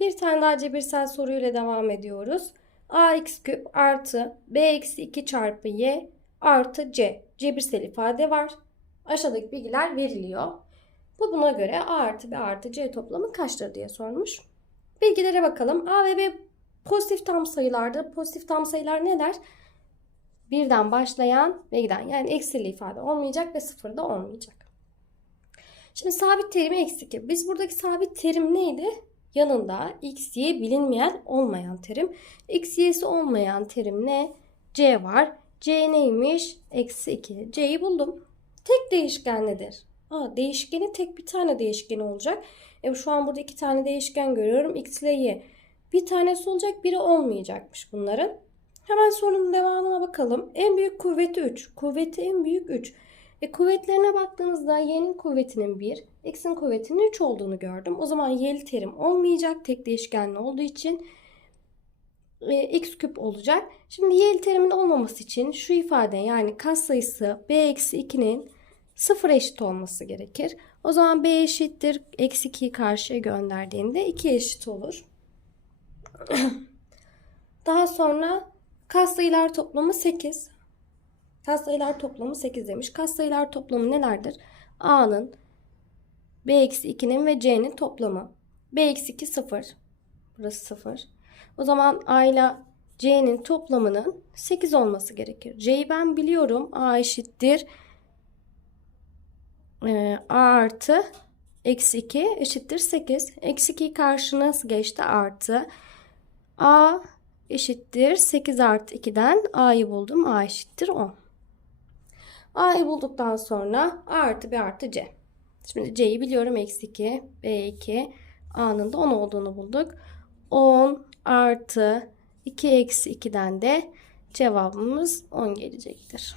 Bir tane daha cebirsel soruyla devam ediyoruz. ax küp artı b eksi 2 çarpı y artı c cebirsel ifade var. Aşağıdaki bilgiler veriliyor. Bu buna göre a artı b artı c toplamı kaçtır diye sormuş. Bilgilere bakalım. a ve b pozitif tam sayılardır. Pozitif tam sayılar neler? Birden başlayan ve giden yani eksili ifade olmayacak ve sıfır da olmayacak. Şimdi sabit terimi eksi 2. Biz buradaki sabit terim neydi? Yanında x, y bilinmeyen olmayan terim. X, y'si olmayan terim ne? C var. C neymiş? Eksi 2. C'yi buldum. Tek değişken nedir? Aa, değişkeni tek bir tane değişkeni olacak. E, şu an burada iki tane değişken görüyorum. X ile Y. Bir tanesi olacak biri olmayacakmış bunların. Hemen sorunun devamına bakalım. En büyük kuvveti 3. Kuvveti en büyük 3. E, kuvvetlerine baktığınızda y'nin kuvvetinin 1, x'in kuvvetinin 3 olduğunu gördüm. O zaman y'li terim olmayacak. Tek değişkenli olduğu için e, x küp olacak. Şimdi y'li terimin olmaması için şu ifade yani katsayısı b eksi 2'nin 0 eşit olması gerekir. O zaman b eşittir. Eksi 2'yi karşıya gönderdiğinde 2 eşit olur. Daha sonra katsayılar toplamı 8. Katsayılar toplamı 8 demiş. Katsayılar toplamı nelerdir? A'nın, B-2'nin ve C'nin toplamı. B-2 0. Burası 0. O zaman A ile C'nin toplamının 8 olması gerekir. C'yi ben biliyorum. A eşittir. Ee, A artı eksi 2 eşittir 8. Eksi 2 karşı nasıl geçti? Artı. A eşittir 8 artı 2'den A'yı buldum. A eşittir 10. A'yı bulduktan sonra A artı B artı C. Şimdi C'yi biliyorum. Eksi 2, B2, A'nın da 10 olduğunu bulduk. 10 artı 2 eksi 2'den de cevabımız 10 gelecektir.